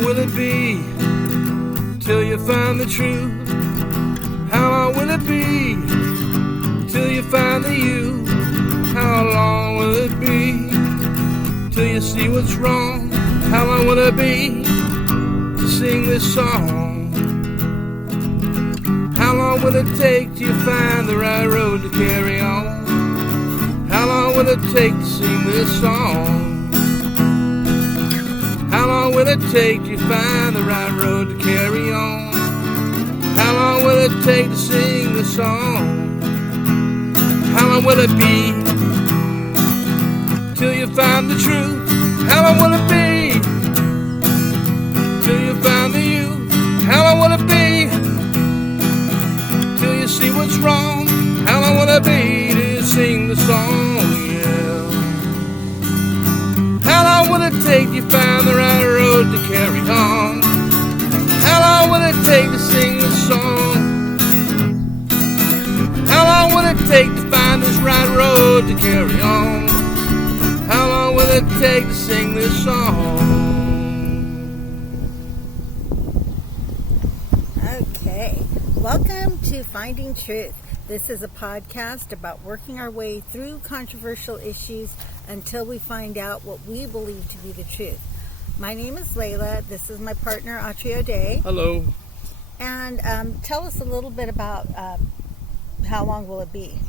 long will it be till you find the truth? How long will it be till you find the you? How long will it be till you see what's wrong? How long will it be to sing this song? How long will it take till you find the right road to carry on? How long will it take to sing this song? How long will it take till you find the right road to carry on? How long will it take to sing this song? How long will it be till you find the truth? How long will it be till you find the you? How long will it be till you see what's wrong? How long will it be till you sing the song? Yeah. How long will it take till you find the right road to carry on? How long will it take to sing the song? How long will it take to find this right road to carry on? How long will it take to sing this song? Okay, welcome to Finding Truth. This is a podcast about working our way through controversial issues until we find out what we believe to be the truth. My name is Layla. This is my partner, Autry O'Day. Hello. And tell us a little bit about how long will it be?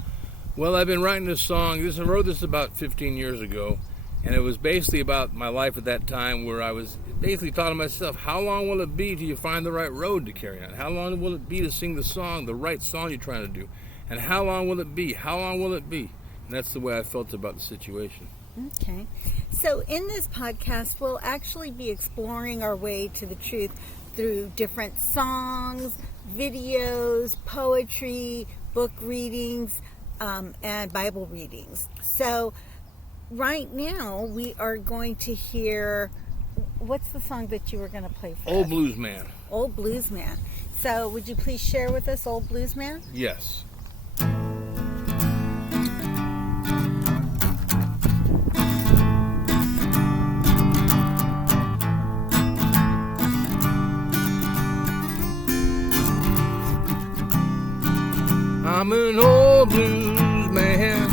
Well, I've been writing this song. I wrote this about 15 years ago, and it was basically about my life at that time, where I was basically thought to myself, how long will it be till you find the right road to carry on? How long will it be to sing the song, the right song you're trying to do? And how long will it be? How long will it be? And that's the way I felt about the situation. Okay. So in this podcast, we'll actually be exploring our way to the truth through different songs, videos, poetry, book readings, and Bible readings. So right now we are going to hear, what's the song that you were going to play for Old us? Blues Man. Old Blues Man. So would you please share with us Old Blues Man? Yes. I'm an old blues man.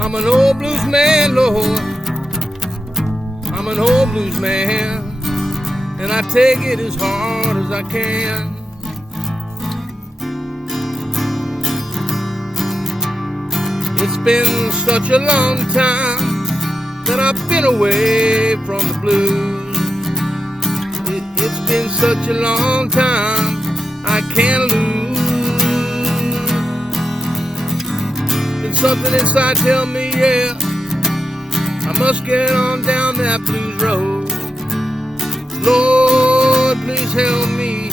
I'm an old blues man, Lord. I'm an old blues man, and I take it as hard as I can. It's been such a long time that I've been away from the blues. It's been such a long time I can't lose. And something inside tell me, yeah, I must get on down that blues road. Lord, please help me,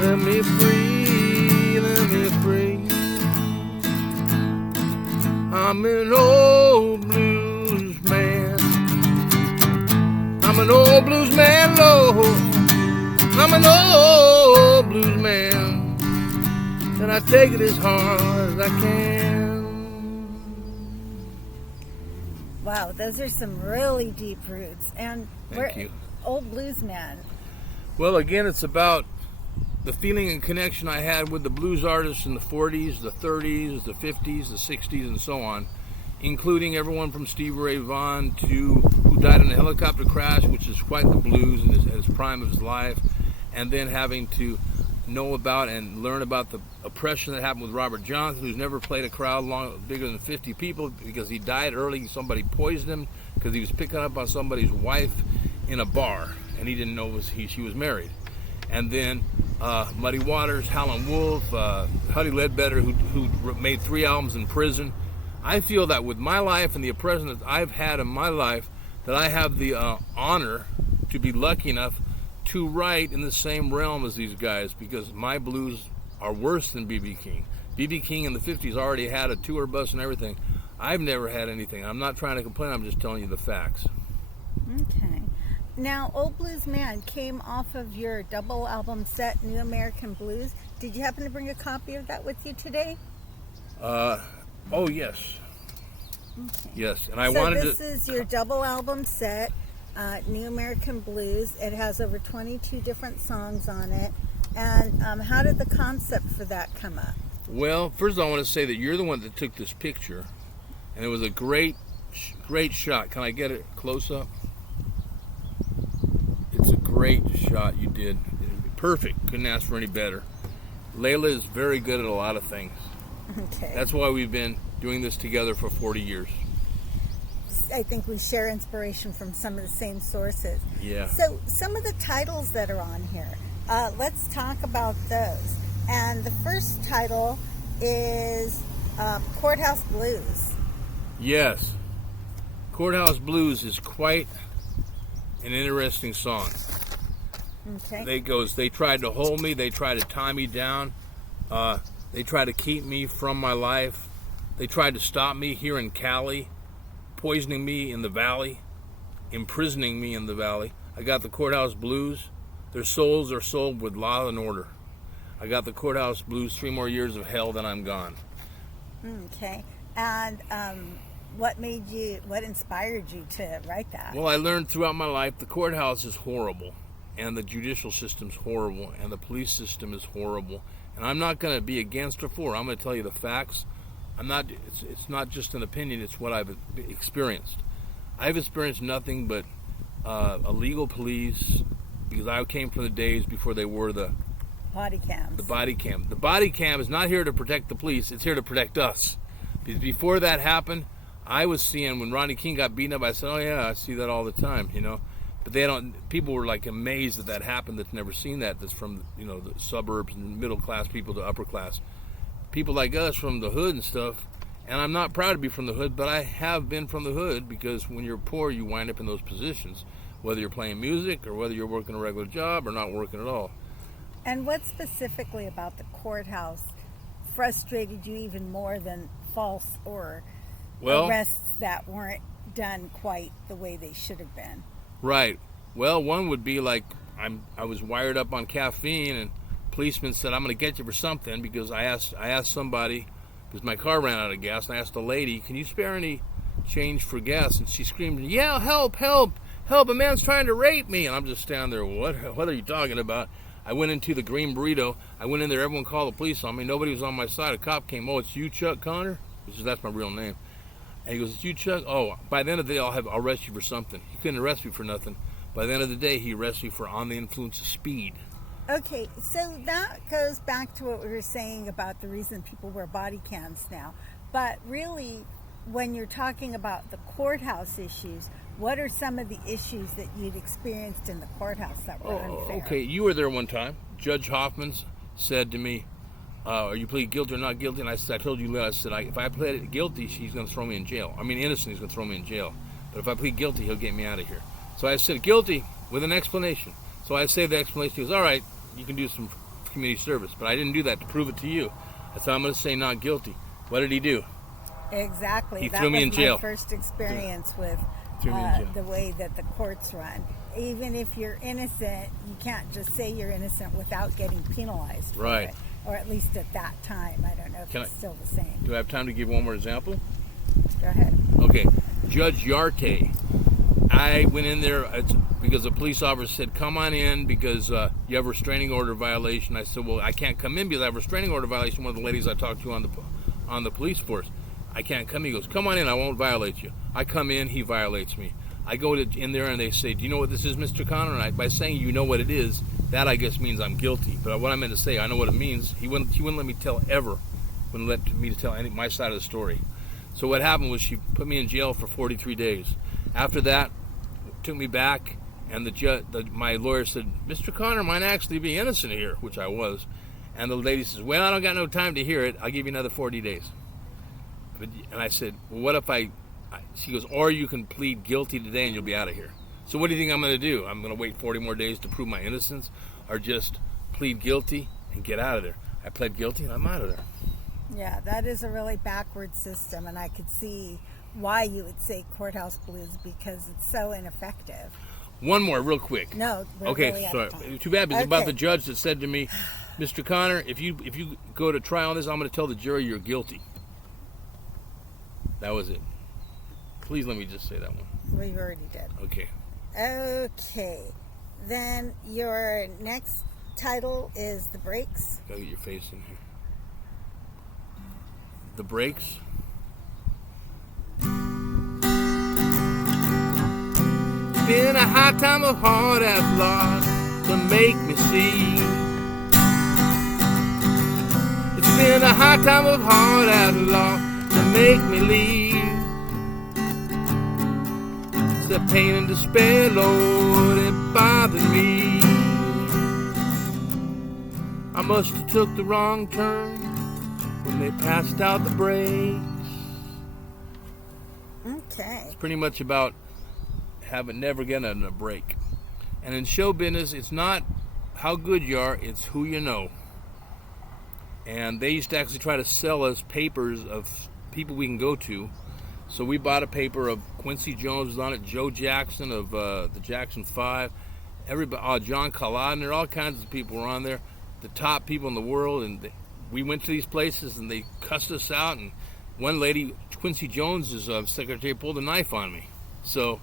let me free, let me free. I'm an old blues man. I'm an old blues man, Lord. I'm an old blues man, and I take it as hard as I can. Wow, those are some really deep roots. And Thank you. Old Blues Man. Well, again, it's about the feeling and connection I had with the blues artists in the 40s, the 30s, the 50s, the 60s, and so on, including everyone from Stevie Ray Vaughan to who died in a helicopter crash, which is quite the blues in his prime of his life, and then having to know about and learn about the oppression that happened with Robert Johnson, who's never played a crowd bigger than 50 people because he died early. Somebody poisoned him because he was picking up on somebody's wife in a bar, and he didn't know she was married. And then Muddy Waters, Howlin' Wolf, Huddie Ledbetter, who made 3 albums in prison. I feel that with my life and the oppression that I've had in my life, that I have the honor to be lucky enough to write in the same realm as these guys, because my blues are worse than B.B. King. B.B. King in the 50s already had a tour bus and everything. I've never had anything. I'm not trying to complain, I'm just telling you the facts. Okay. Now, Old Blues Man came off of your double album set, New American Blues. Did you happen to bring a copy of that with you today? Oh, yes. Okay. Yes, and I so wanted this to... is your double album set. New American Blues. It has over 22 different songs on it. And how did the concept for that come up? Well, first I want to say that you're the one that took this picture, and it was a great shot. Can I get it close up? It's a great shot you did. Perfect. Couldn't ask for any better. Layla is very good at a lot of things. Okay. That's why we've been doing this together for 40 years. I think we share inspiration from some of the same sources. Yeah. So some of the titles that are on here, let's talk about those. And the first title is Courthouse Blues. Yes. Courthouse Blues is quite an interesting song. Okay. They tried to hold me, they tried to tie me down, they tried to keep me from my life, they tried to stop me here in Cali, poisoning me in the valley, imprisoning me in the valley. I got the Courthouse Blues. Their souls are sold with law and order. I got the Courthouse Blues, 3 more years of hell, then I'm gone. Okay. And what inspired you to write that? Well, I learned throughout my life the courthouse is horrible, and the judicial system's horrible, and the police system is horrible. And I'm not going to be against or for. I'm going to tell you the facts. It's not just an opinion, it's what I've experienced. I've experienced nothing but illegal police, because I came from the days before they were the body cams. The body cam. The body cam is not here to protect the police, it's here to protect us. Because before that happened, I was seeing, when Rodney King got beaten up, I said, oh yeah, I see that all the time, you know. But people were like amazed that happened, that's never seen that, that's from, you know, the suburbs and middle class people to upper class. People like us from the hood and stuff, and I'm not proud to be from the hood, but I have been from the hood, because when you're poor, you wind up in those positions, whether you're playing music or whether you're working a regular job or not working at all. And what specifically about the courthouse frustrated you even more than false or arrests that weren't done quite the way they should have been? Right. Well, one would be like I was wired up on caffeine, and policeman said, I'm going to get you for something, because I asked somebody, because my car ran out of gas, and I asked the lady, can you spare any change for gas? And she screamed, yeah, help, a man's trying to rape me. And I'm just standing there, what are you talking about? I went into the Green Burrito. I went in there, everyone called the police on me. Nobody was on my side. A cop came, oh, it's you, Chuck Connor? That's my real name. And he goes, it's you, Chuck? Oh, by the end of the day, I'll arrest you for something. He couldn't arrest me for nothing. By the end of the day, he arrested me for on the influence of speed. Okay, so that goes back to what we were saying about the reason people wear body cams now. But really, when you're talking about the courthouse issues, what are some of the issues that you'd experienced in the courthouse that were unfair? Okay, you were there one time. Judge Hoffman said to me, are you plead guilty or not guilty? And I said, I told you, I said, if I plead guilty, she's going to throw me in jail. I mean, innocent, he's going to throw me in jail. But if I plead guilty, he'll get me out of here. So I said, guilty, with an explanation. So I saved the explanation. He goes, all right, you can do some community service. But I didn't do that to prove it to you. I said, I'm going to say not guilty. What did he do? Exactly. He threw me in jail. That was my first experience with the way that the courts run. Even if you're innocent, you can't just say you're innocent without getting penalized for right. it. Or at least at that time. I don't know if it's still the same. Do I have time to give one more example? Go ahead. Okay. Judge Yarte. I went in there because the police officer said, come on in because you have a restraining order violation. I said, well, I can't come in because I have a restraining order violation. One of the ladies I talked to on the police force. I can't come in. He goes, come on in, I won't violate you. I come in, he violates me. I go in there and they say, do you know what this is, Mr. Connor? And by saying you know what it is, that I guess means I'm guilty. But what I meant to say, I know what it means. He wouldn't let me tell ever. Wouldn't let me tell my side of the story. So what happened was she put me in jail for 43 days. After that, took me back, and my lawyer said, Mr. Connor might actually be innocent here, which I was. And the lady says, well, I don't got no time to hear it. I'll give you another 40 days. And I said, well, what if she goes, or you can plead guilty today and you'll be out of here. So what do you think I'm going to do? I'm going to wait 40 more days to prove my innocence, or just plead guilty and get out of there? I pled guilty and I'm out of there. Yeah, that is a really backward system, and I could see why you would say courthouse blues, because it's so ineffective. One more real quick. No, we're okay, really sorry. out of time. Too bad, because about the judge that said to me, Mr. Connor, if you go to trial on this, I'm going to tell the jury you're guilty. That was it. Please let me just say that one. Well, you already did. Okay. Okay. Then your next title is The Breaks. Gotta get your face in here. The Breaks. Been a high time of hard ass lot to make me see. It's been a high time of hard ass lot to make me leave. It's the pain and despair, Lord, it bothered me. I must have took the wrong turn when they passed out the brakes. Okay. It's pretty much about never getting a break. And in show business, it's not how good you are, it's who you know. And they used to actually try to sell us papers of people we can go to. So we bought a paper of Quincy Jones was on it, Joe Jackson of the Jackson 5, everybody, John Kalodner, all kinds of people were on there, the top people in the world. And we went to these places and they cussed us out. And one lady, Quincy Jones's secretary, pulled a knife on me. So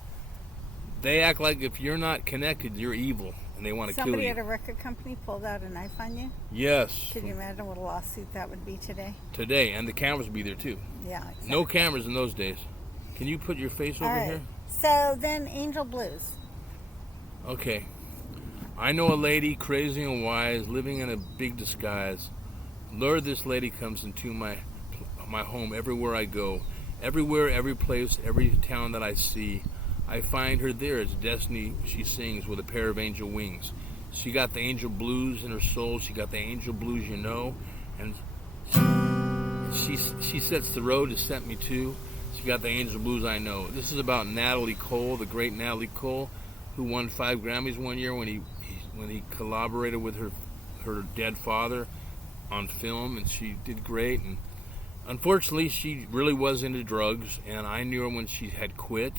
they act like if you're not connected, you're evil, and they want to kill you. Somebody at a record company pulled out a knife on you? Yes. Can you imagine what a lawsuit that would be today? Today, and the cameras would be there too. Yeah, exactly. No cameras in those days. Can you put your face over here? So then Angel Blues. Okay. I know a lady, crazy and wise, living in a big disguise. Lord, this lady comes into my home everywhere I go. Everywhere, every place, every town that I see. I find her there. It's destiny she sings with a pair of angel wings. She got the angel blues in her soul. She got the angel blues, you know. And she sets the road to set me to. She got the angel blues, I know. This is about Natalie Cole, the great Natalie Cole, who won 5 Grammys one year when he collaborated with her dead father on film, and she did great. And unfortunately, she really was into drugs, and I knew her when she had quit.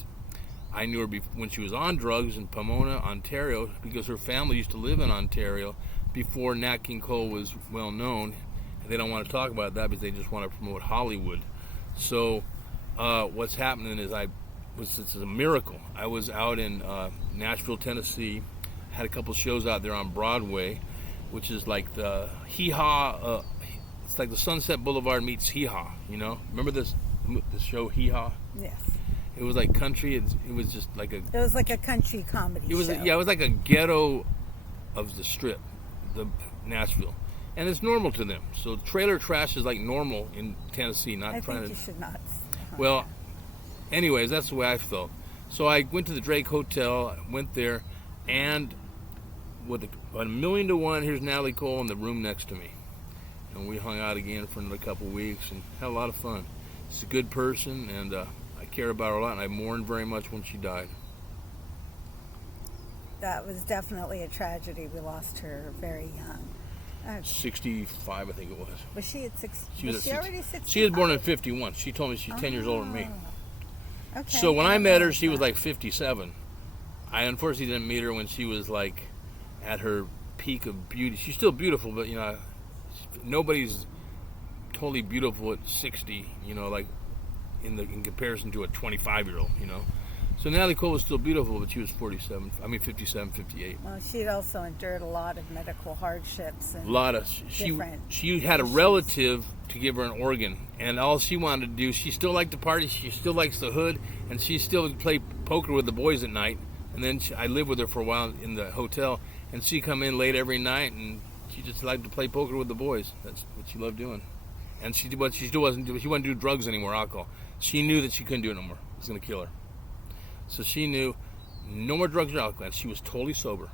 I knew her when she was on drugs in Pomona, Ontario, because her family used to live in Ontario before Nat King Cole was well known. And they don't want to talk about that because they just want to promote Hollywood. So what's happening is it's a miracle. I was out in Nashville, Tennessee, had a couple shows out there on Broadway, which is like the Hee-Haw. It's like the Sunset Boulevard meets Hee-Haw, you know? Remember the show Hee-Haw? Yes. It was like country. It was just like a. It was like a country comedy show. It was like a ghetto of the Strip, the Nashville, and it's normal to them. So trailer trash is like normal in Tennessee. I think you should not. Well, anyways, that's the way I felt. So I went to the Drake Hotel, went there, and with a 1,000,000 to 1, here's Natalie Cole in the room next to me, and we hung out again for another couple weeks and had a lot of fun. She's a good person, and I care about her a lot, and I mourned very much when she died. That was definitely a tragedy. We lost her very young. 65, I think it was. Was she at 6? She was already 65? She was born in 51. She told me she's 10 years older than me. Okay. So when I met her, she was like 57. I unfortunately didn't meet her when she was like at her peak of beauty. She's still beautiful, but you know, nobody's totally beautiful at 60. You know, like in comparison to a 25-year-old. You know. So Natalie Cole was still beautiful, but she was 57, 58. Well, she'd also endured a lot of medical hardships. And a lot of she had a relative to give her an organ, and all she wanted to do, she still liked to party, she still likes the hood, and she still would play poker with the boys at night. And then I lived with her for a while in the hotel, and she'd come in late every night, and she just liked to play poker with the boys. That's what she loved doing. And she still wasn't doing. She wouldn't do drugs anymore, alcohol. She knew that she couldn't do it no more. It was going to kill her. So she knew no more drugs or alcohol. She was totally sober.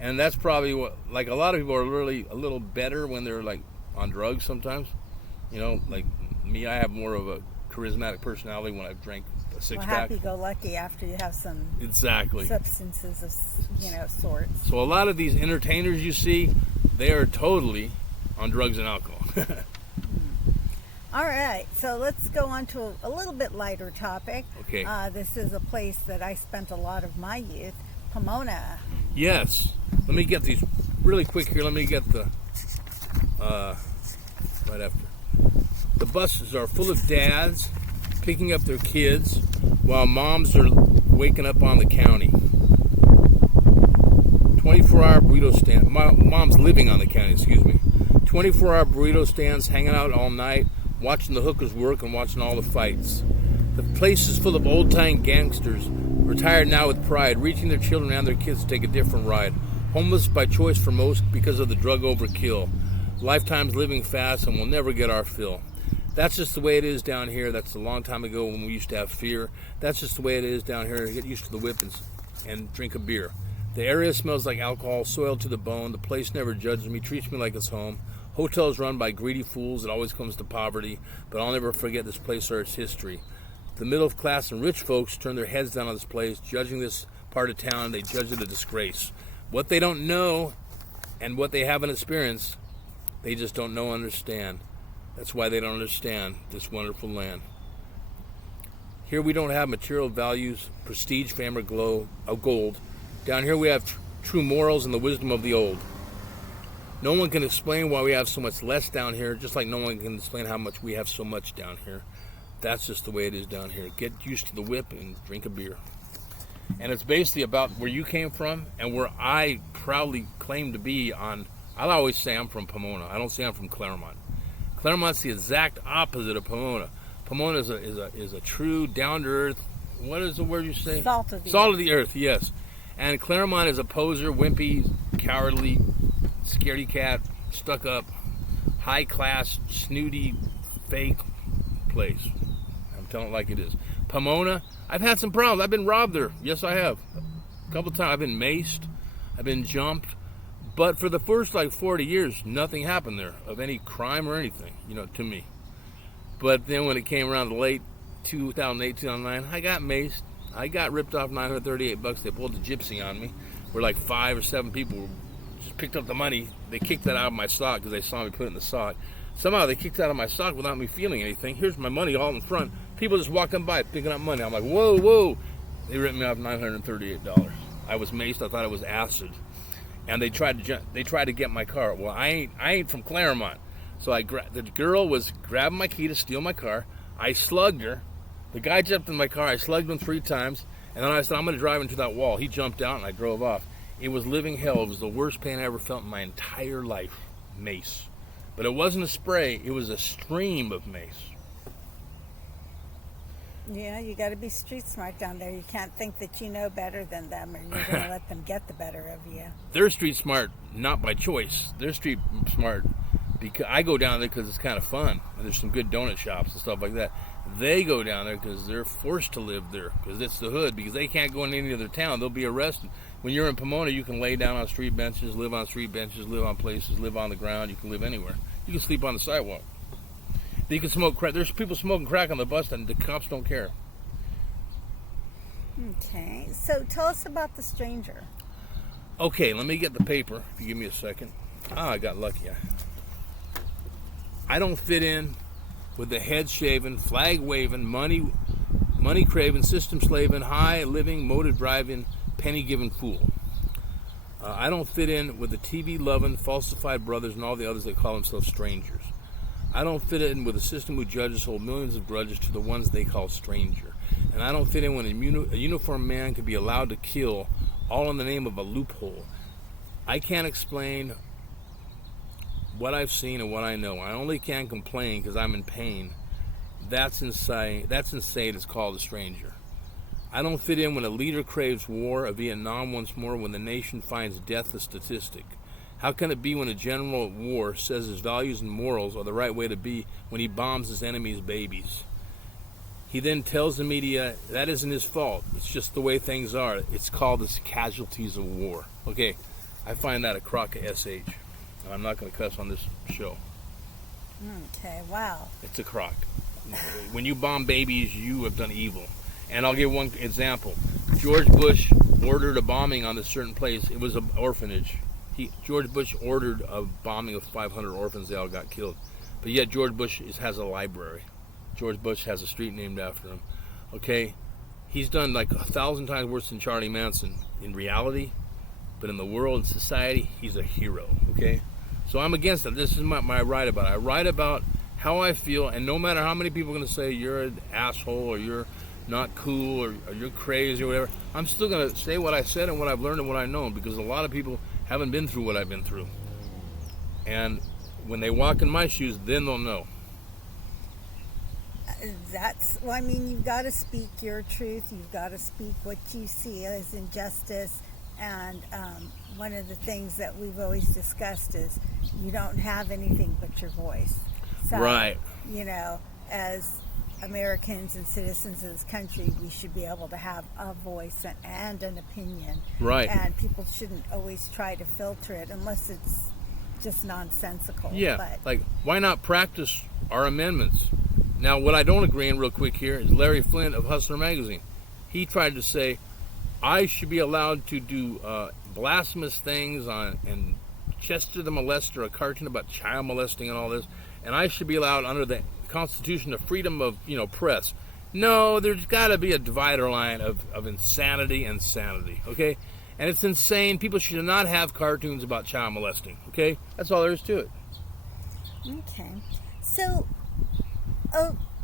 And that's probably what, like a lot of people are really a little better when they're like on drugs sometimes. You know, like me, I have more of a charismatic personality when I've drank a six-pack. Happy-go-lucky after you have some substances of sorts. So a lot of these entertainers you see, they are totally on drugs and alcohol. All right, so let's go on to a little bit lighter topic. Okay. This is a place that I spent a lot of my youth, Pomona. Yes. Let me get these really quick here. Let me get the right after. The buses are full of dads picking up their kids while moms are waking up on the county. 24-hour burrito stand. My mom's living on the county, excuse me. 24-hour burrito stands, hanging out all night, watching the hookers work and watching all the fights. The place is full of old-time gangsters, retired now with pride, reaching their children and their kids to take a different ride. Homeless by choice for most because of the drug overkill. Lifetimes living fast and we'll never get our fill. That's just the way it is down here. That's a long time ago when we used to have fear. That's just the way it is down here. Get used to the whip and drink a beer. The area smells like alcohol, soiled to the bone. The place never judges me, treats me like it's home. Hotels run by greedy fools. It always comes to poverty. But I'll never forget this place or its history. The middle class and rich folks turn their heads down on this place, judging this part of town. They judge it a disgrace. What they don't know and what they haven't experienced, they just don't know, understand. That's why they don't understand this wonderful land. Here we don't have material values, prestige, fame, or glow of gold. Down here we have true morals and the wisdom of the old. No one can explain why we have so much less down here, just like no one can explain how much we have so much down here. That's just the way it is down here. Get used to the whip and drink a beer. And it's basically about where you came from and where I proudly claim to be on. I'll always say I'm from Pomona. I don't say I'm from Claremont. Claremont's the exact opposite of Pomona. Pomona is a true, down-to-earth, what is the word you say? Salt of the Salt of the earth, yes. And Claremont is a poser, wimpy, cowardly, scaredy cat, stuck up, high-class, snooty, fake place. I'm telling it like it is. Pomona, I've had some problems. I've been robbed there. Yes, I have. A couple times. I've been maced. I've been jumped. But for the first 40 years, nothing happened there of any crime or anything, to me. But then when it came around to late 2008, 2009, I got maced. I got ripped off $938. They pulled the gypsy on me, where 5 or 7 people just picked up the money. They kicked that out of my sock because they saw me put it in the sock. Somehow they kicked it out of my sock without me feeling anything. Here's my money all in front. People just walking by picking up money. I'm like, whoa, whoa. They ripped me off $938. I was maced. I thought it was acid. And they tried to get my car. Well, I ain't from Claremont. So the girl was grabbing my key to steal my car. I slugged her. The guy jumped in my car. I slugged him 3 times. And then I said, I'm going to drive into that wall. He jumped out and I drove off. It was living hell. It was the worst pain I ever felt in my entire life. Mace. But it wasn't a spray. It was a stream of mace. Yeah, you got to be street smart down there. You can't think that you know better than them, or you're going to let them get the better of you. They're street smart, not by choice. They're street smart because I go down there because it's kind of fun. And there's some good donut shops and stuff like that. They go down there because they're forced to live there because it's the hood. Because they can't go in any other town, they'll be arrested. When you're in Pomona, you can lay down on street benches, live on street benches, live on places, live on the ground. You can live anywhere. You can sleep on the sidewalk. You can smoke crack. There's people smoking crack on the bus, and the cops don't care. Okay, so tell us about The Stranger. Okay, let me get the paper, if you give me a second. I got lucky. I don't fit in with the head-shaven, flag-waving, money-craving, system-slaving, high-living, motor-driving, penny-giving fool. I don't fit in with the TV-loving, falsified brothers and all the others that call themselves strangers. I don't fit in with a system whose judges hold millions of grudges to the ones they call stranger. And I don't fit in when a uniformed man can be allowed to kill, all in the name of a loophole. I can't explain what I've seen and what I know. I only can complain because I'm in pain. That's insane. It's called a stranger. I don't fit in when a leader craves war, a Vietnam once more, when the nation finds death a statistic. How can it be when a general at war says his values and morals are the right way to be when he bombs his enemy's babies? He then tells the media that isn't his fault. It's just the way things are. It's called the casualties of war. Okay, I find that a crock of SH. I'm not going to cuss on this show. Okay, wow. It's a crock. When you bomb babies, you have done evil. And I'll give one example. George Bush ordered a bombing on a certain place. It was an orphanage. George Bush ordered a bombing of 500 orphans. They all got killed. But yet George Bush has a library. George Bush has a street named after him. Okay? He's done 1,000 times worse than Charlie Manson in reality. But in the world and society, he's a hero. Okay? So I'm against it. This is my write about it. I write about how I feel. And no matter how many people are going to say you're an asshole or you're not cool or you're crazy or whatever, I'm still going to say what I said and what I've learned and what I know, because a lot of people haven't been through what I've been through. And when they walk in my shoes, then they'll know. Well, I mean, you've got to speak your truth. You've got to speak what you see as injustice. And one of the things that we've always discussed is you don't have anything but your voice. So, Right. you know, as Americans and citizens of this country, we should be able to have a voice and an opinion. Right. And people shouldn't always try to filter it unless it's just nonsensical. Yeah, But like, why not practice our amendments? Now, what I don't agree in real quick here is Larry Flint of Hustler Magazine. He tried to say I should be allowed to do blasphemous things and Chester the Molester, a cartoon about child molesting and all this, and I should be allowed under the Constitution of freedom of press. No, there's got to be a divider line of insanity and sanity, okay? And it's insane. People should not have cartoons about child molesting, okay? That's all there is to it. Okay. So,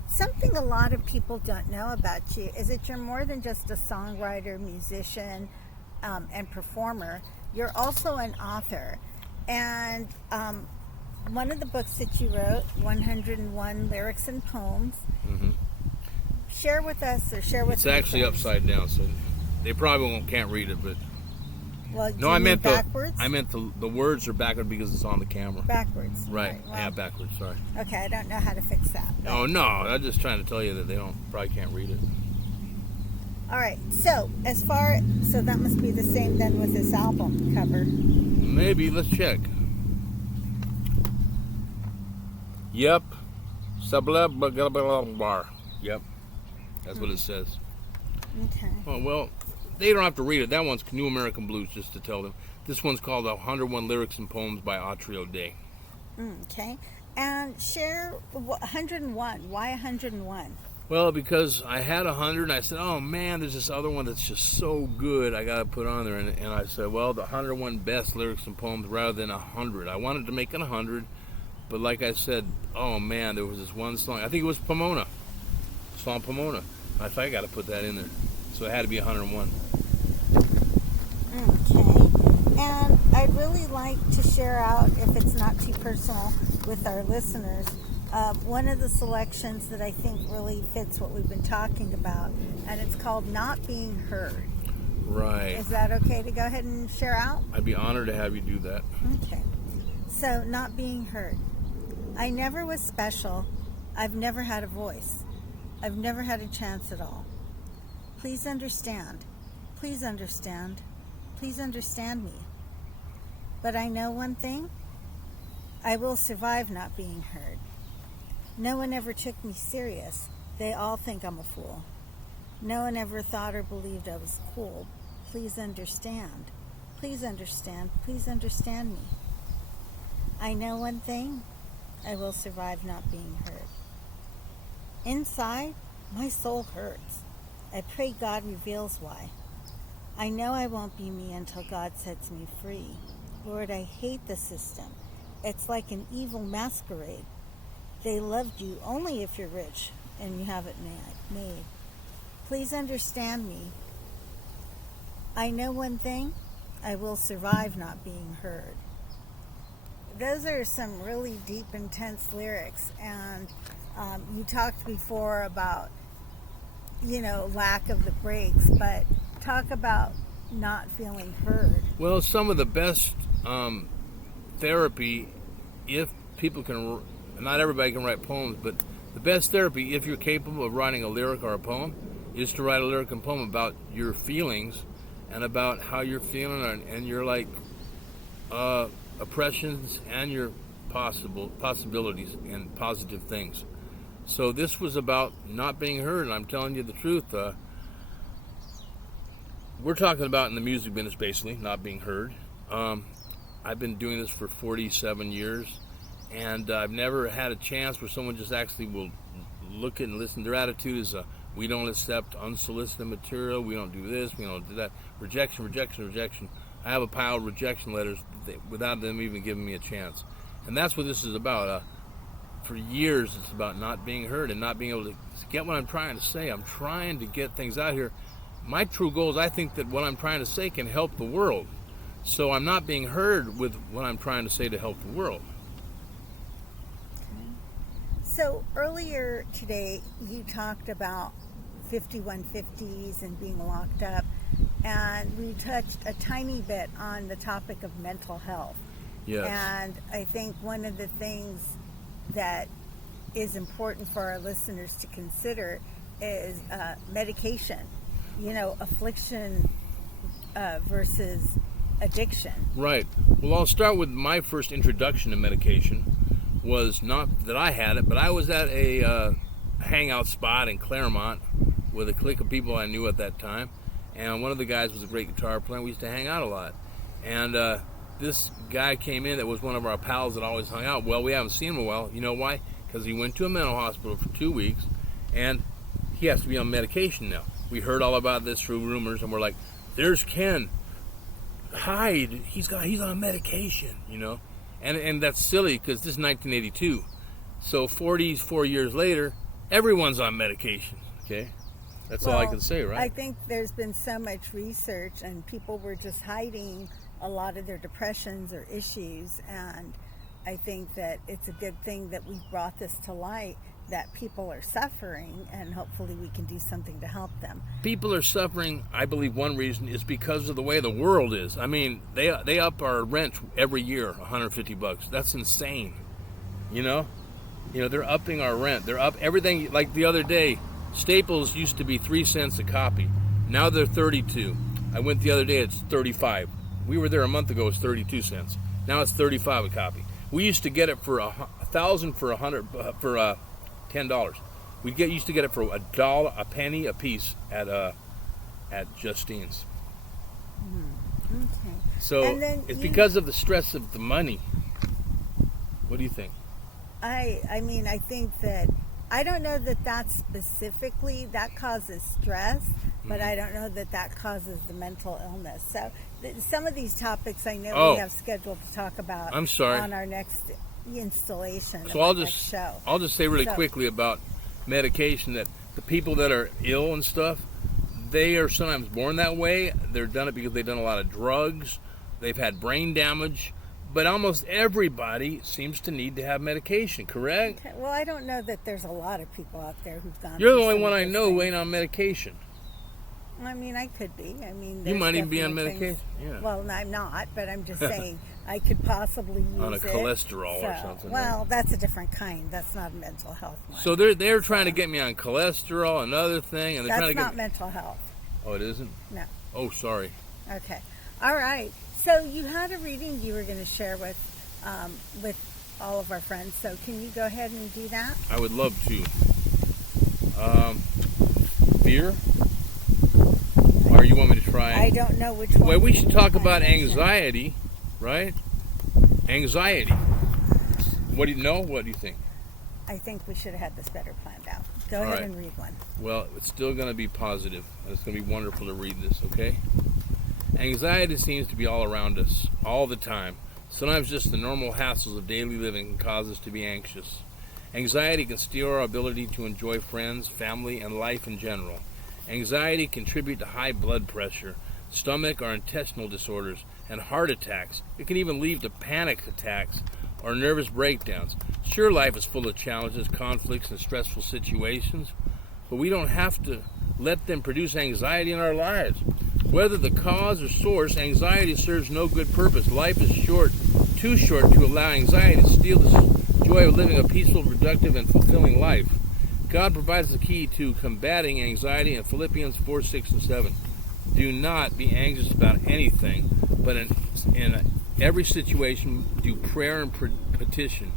something a lot of people don't know about you is that you're more than just a songwriter, musician, and performer. You're also an author. And one of the books that you wrote, 101 Lyrics and Poems, share with us or share with It's actually friends. upside down, so they probably can't read it, but... Well, No, I meant backwards? I meant the words are backward because it's on the camera. Backwards. Right. Well, Yeah, backwards. Sorry. okay, I don't know how to fix that. but- Oh no, I'm just trying to tell you that they probably can't read it. All right. So so that must be the same then with this album cover. Maybe. Let's check. Yep. Bar. Yep. That's what it says. Okay. Oh, well, they don't have to read it. That one's New American Blues, just to tell them. This one's called 101 Lyrics and Poems by Autry O'Day. Okay. And share 101. Why 101? Well, because I had 100, and I said, oh man, there's this other one that's just so good, I got to put on there. And I said, well, the 101 best lyrics and poems rather than 100. I wanted to make it 100, but like I said, oh man, there was this one song, I think it was Pomona, song Pomona. I thought I got to put that in there. So it had to be 101. Okay. And I'd really like to share out, if it's not too personal, with our listeners, one of the selections that I think really fits what we've been talking about, and it's called Not Being Heard. Right. Is that okay to go ahead and share out? I'd be honored to have you do that. Okay. So, Not Being Heard. I never was special. I've never had a voice. I've never had a chance at all. Please understand. Please understand. Please understand me. But I know one thing. I will survive not being heard. No one ever took me serious. They all think I'm a fool. No one ever thought or believed I was cool. Please understand. Please understand. Please understand me. I know one thing. I will survive not being heard. Inside, my soul hurts. I pray God reveals why. I know I won't be me until God sets me free. Lord, I hate the system. It's like an evil masquerade. They loved you only if you're rich and you have it made. Please understand me. I know one thing. I will survive not being heard. Those are some really deep, intense lyrics. And you talked before about, lack of the breaks, but talk about not feeling heard. Well, some of the best therapy, if people can, not everybody can write poems, but the best therapy, if you're capable of writing a lyric or a poem, is to write a lyric and poem about your feelings and about how you're feeling and your oppressions and your possibilities and positive things. So this was about not being heard, and I'm telling you the truth. We're talking about in the music business, basically, not being heard. I've been doing this for 47 years, and I've never had a chance where someone just actually will look at and listen. Their attitude is, we don't accept unsolicited material, we don't do this, we don't do that. Rejection, rejection, rejection. I have a pile of rejection letters without them even giving me a chance. And that's what this is about. for years it's about not being heard and not being able to get what I'm trying to say. I'm trying to get things out here. My true goal is I think that what I'm trying to say can help the world. So I'm not being heard with what I'm trying to say to help the world. So earlier today, you talked about 5150s and being locked up, and we touched a tiny bit on the topic of mental health. Yes. And I think one of the things that is important for our listeners to consider is medication, affliction versus addiction. Right. Well, I'll start with my first introduction to medication. Was not that I had it, but I was at a hangout spot in Claremont with a clique of people I knew at that time, and one of the guys was a great guitar player. We used to hang out a lot, and this guy came in that was one of our pals that always hung out. Well, we haven't seen him in a while. You know why? Because he went to a mental hospital for 2 weeks, and he has to be on medication now. We heard all about this through rumors, and we're like, "There's Ken. Hide. He's on medication." And that's silly because this is 1982. So 4 years later, everyone's on medication. Okay, that's all I can say, right? I think there's been so much research, and people were just hiding a lot of their depressions or issues. And I think that it's a good thing that we brought this to light, that people are suffering, and hopefully we can do something to help them. People are suffering. I believe one reason is because of the way the world is. I mean, they up our rent every year, $150. That's insane. They're upping our rent. They're up everything. Like the other day, Staples used to be 3 cents a copy. Now they're 32. I went the other day. It's 35. We were there a month ago. It's 32 cents. Now it's 35 a copy. We used to get it for $1,000 for $10. We used to get it for $1, a penny a piece at Justine's. Okay. So it's because of the stress of the money. What do you think? I mean, I think that I don't know that specifically that causes stress, but I don't know that causes the mental illness. So some of these topics I know we have scheduled to talk about. I'm sorry. On our next installation. So I'll just say really quickly about medication that the people that are ill and stuff, they are sometimes born that way. They're done it because they've done a lot of drugs. They've had brain damage. But almost everybody seems to need to have medication, correct? Okay. Well, I don't know that there's a lot of people out there who've gone. You're the only one I know who ain't on medication. I mean, I could be. I mean, you might even be on medication. Yeah. Well, I'm not, but I'm just saying I could possibly use on a cholesterol or something. Well, that's a different kind. That's not a mental health one. So they're trying to get me on cholesterol, another thing, and they're trying to get. That's not mental health. Oh, it isn't? No. Oh, sorry. Okay. All right. So you had a reading you were going to share with all of our friends. So can you go ahead and do that? I would love to. Fear? Or you want me to try? I don't know which one. Well, we should talk about anxiety, right? Anxiety. What do you know? What do you think? I think we should have had this better planned out. Go ahead and read one. Well, it's still going to be positive. It's going to be wonderful to read this, okay? Anxiety seems to be all around us, all the time. Sometimes just the normal hassles of daily living can cause us to be anxious. Anxiety can steal our ability to enjoy friends, family, and life in general. Anxiety can contribute to high blood pressure, stomach or intestinal disorders, and heart attacks. It can even lead to panic attacks or nervous breakdowns. Sure, life is full of challenges, conflicts, and stressful situations, but we don't have to let them produce anxiety in our lives. Whether the cause or source, anxiety serves no good purpose. Life is short, too short to allow anxiety to steal the joy of living a peaceful, productive, and fulfilling life. God provides the key to combating anxiety in Philippians 4, 6, and 7. Do not be anxious about anything, but in every situation, do prayer and petition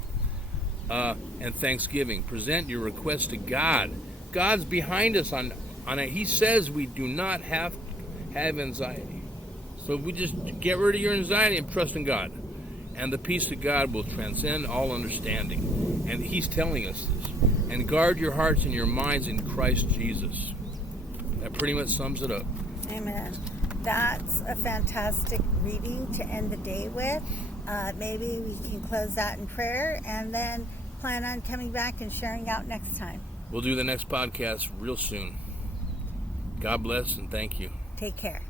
and thanksgiving. Present your request to God. God's behind us on it. He says we do not have anxiety. So we just get rid of your anxiety and trust in God. And the peace of God will transcend all understanding. And He's telling us this. And guard your hearts and your minds in Christ Jesus. That pretty much sums it up. Amen. That's a fantastic reading to end the day with. Maybe we can close out in prayer, and then plan on coming back and sharing out next time. We'll do the next podcast real soon. God bless and thank you. Take care.